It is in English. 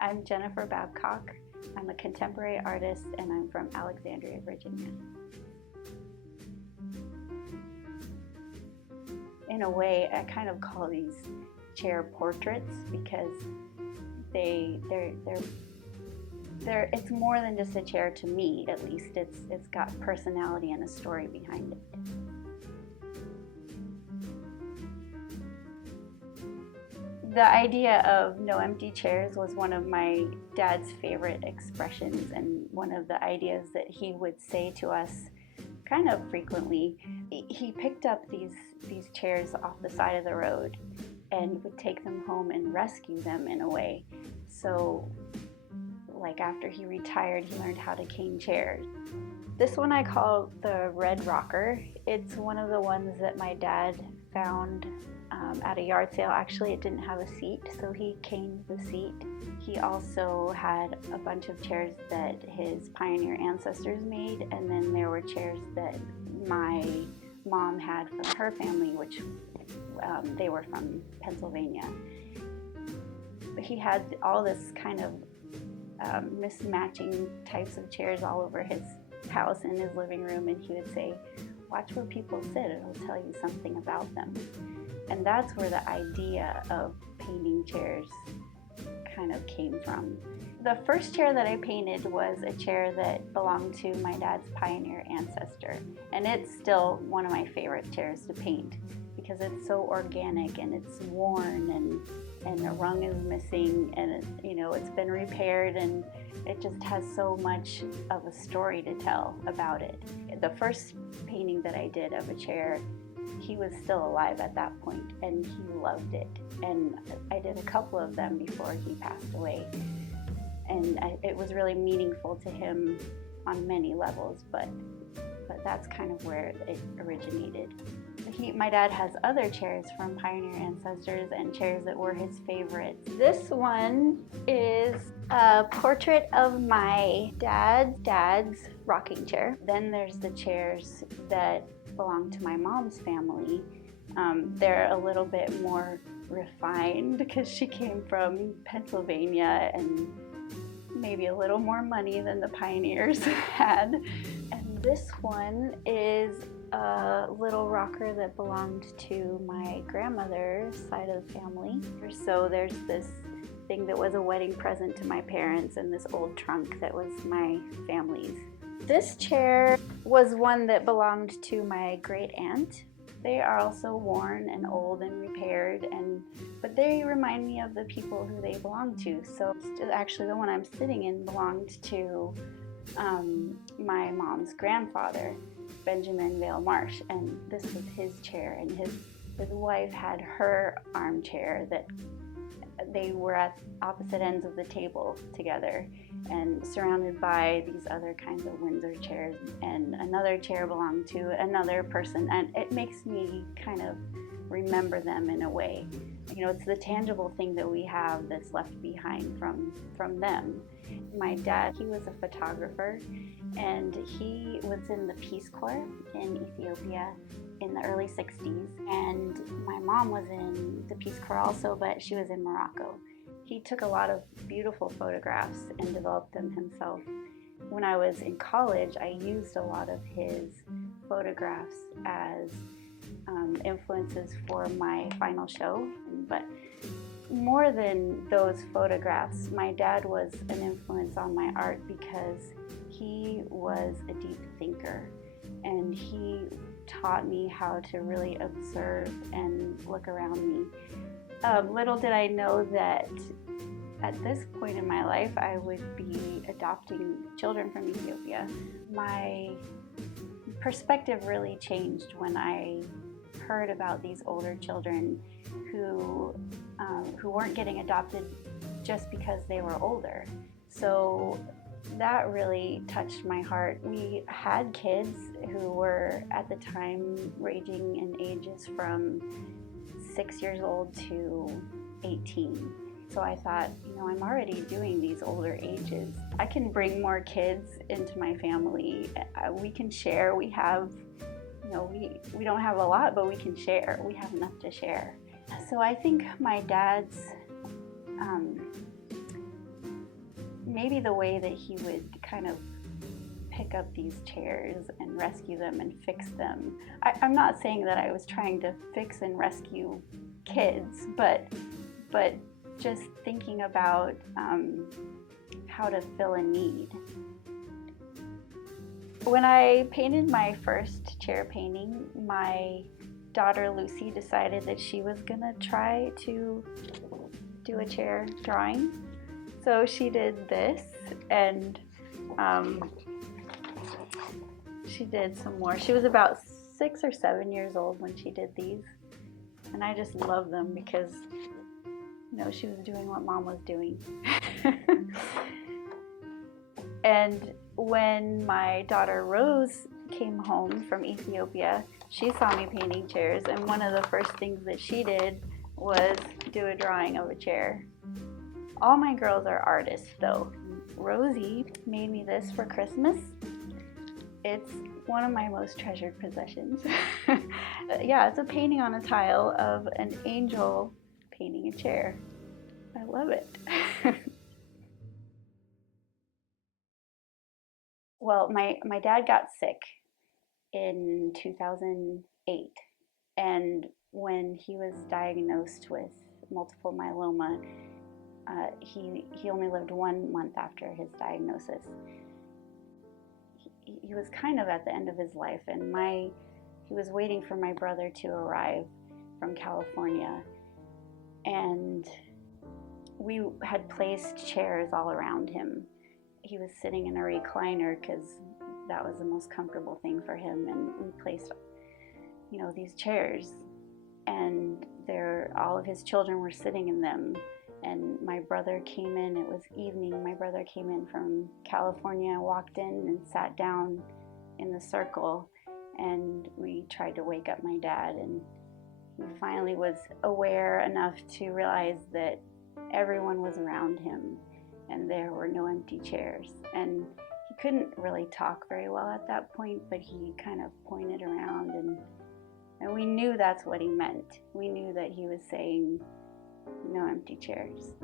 I'm Jennifer Babcock. I'm a contemporary artist and I'm from Alexandria, Virginia. In a way, I kind of call these chair portraits because it's more than just a chair to me, at least. It's got personality and a story behind it. The idea of no empty chairs was one of my dad's favorite expressions, and one of the ideas that he would say to us kind of frequently. He picked up these chairs off the side of the road and would take them home and rescue them in a way. So like after he retired, he learned how to cane chairs. This one I call the red rocker. It's one of the ones that my dad found at a yard sale. Actually, it didn't have a seat, so he caned the seat. He also had a bunch of chairs that his pioneer ancestors made, and then there were chairs that my mom had from her family, which they were from Pennsylvania. But he had all this kind of mismatching types of chairs all over his house in his living room, and he would say, "Watch where people sit, it'll tell you something about them." And that's where the idea of painting chairs kind of came from. The first chair that I painted was a chair that belonged to my dad's pioneer ancestor, and it's still one of my favorite chairs to paint because it's so organic and it's worn and the rung is missing, and it's been repaired, and it just has so much of a story to tell about it. The first painting that I did of a chair, he was still alive at that point and he loved it, and I did a couple of them before he passed away, and it was really meaningful to him on many levels, but that's kind of where it originated. My dad has other chairs from pioneer ancestors and chairs that were his favorites. This one is a portrait of my dad's rocking chair. Then there's the chairs that belong to my mom's family. They're a little bit more refined because she came from Pennsylvania and maybe a little more money than the pioneers had. And this one is a little rocker that belonged to my grandmother's side of the family. So there's this thing that was a wedding present to my parents and this old trunk that was my family's. This chair was one that belonged to my great aunt. They are also worn and old and repaired, but they remind me of the people who they belong to. So actually the one I'm sitting in belonged to my mom's grandfather, Benjamin Vale Marsh, and this was his chair, and his wife had her armchair that they were at opposite ends of the table together and surrounded by these other kinds of Windsor chairs, and another chair belonged to another person, and it makes me kind of remember them in a way. It's the tangible thing that we have that's left behind from them. My dad, he was a photographer, and he was in the Peace Corps in Ethiopia in the early 60s, and my mom was in the Peace Corps also, but she was in Morocco. He took a lot of beautiful photographs and developed them himself. When I was in college, I used a lot of his photographs as influences for my final show. But more than those photographs, my dad was an influence on my art because he was a deep thinker, and he taught me how to really observe and look around me. Little did I know that at this point in my life I would be adopting children from Ethiopia. My perspective really changed when I heard about these older children who weren't getting adopted just because they were older. So that really touched my heart. We had kids who were at the time ranging in ages from 6 years old to 18. So I thought, I'm already doing these older ages. I can bring more kids into my family. We can share. We have, we don't have a lot, but we can share. We have enough to share. So I think my dad's maybe the way that he would kind of pick up these chairs and rescue them and fix them. I'm not saying that I was trying to fix and rescue kids, but just thinking about how to fill a need. When I painted my first chair painting, my daughter Lucy decided that she was gonna try to do a chair drawing. So she did this, and she did some more. She was about 6 or 7 years old when she did these, and I just love them because, you know, she was doing what Mom was doing. And when my daughter Rose came home from Ethiopia, she saw me painting chairs, and one of the first things that she did was do a drawing of a chair. All my girls are artists though. Rosie made me this for Christmas. It's one of my most treasured possessions. Yeah, it's a painting on a tile of an angel painting a chair. I love it. Well, my dad got sick in 2008, and when he was diagnosed with multiple myeloma, he only lived 1 month after his diagnosis. He was kind of at the end of his life, and he was waiting for my brother to arrive from California, and we had placed chairs all around him. He was sitting in a recliner because that was the most comfortable thing for him, and we placed, you know, these chairs, and all of his children were sitting in them. And my brother came in, it was evening, my brother came in from California, walked in and sat down in the circle, and we tried to wake up my dad, and he finally was aware enough to realize that everyone was around him and there were no empty chairs. And he couldn't really talk very well at that point, but he kind of pointed around, and we knew that's what he meant. We knew that he was saying no empty chairs.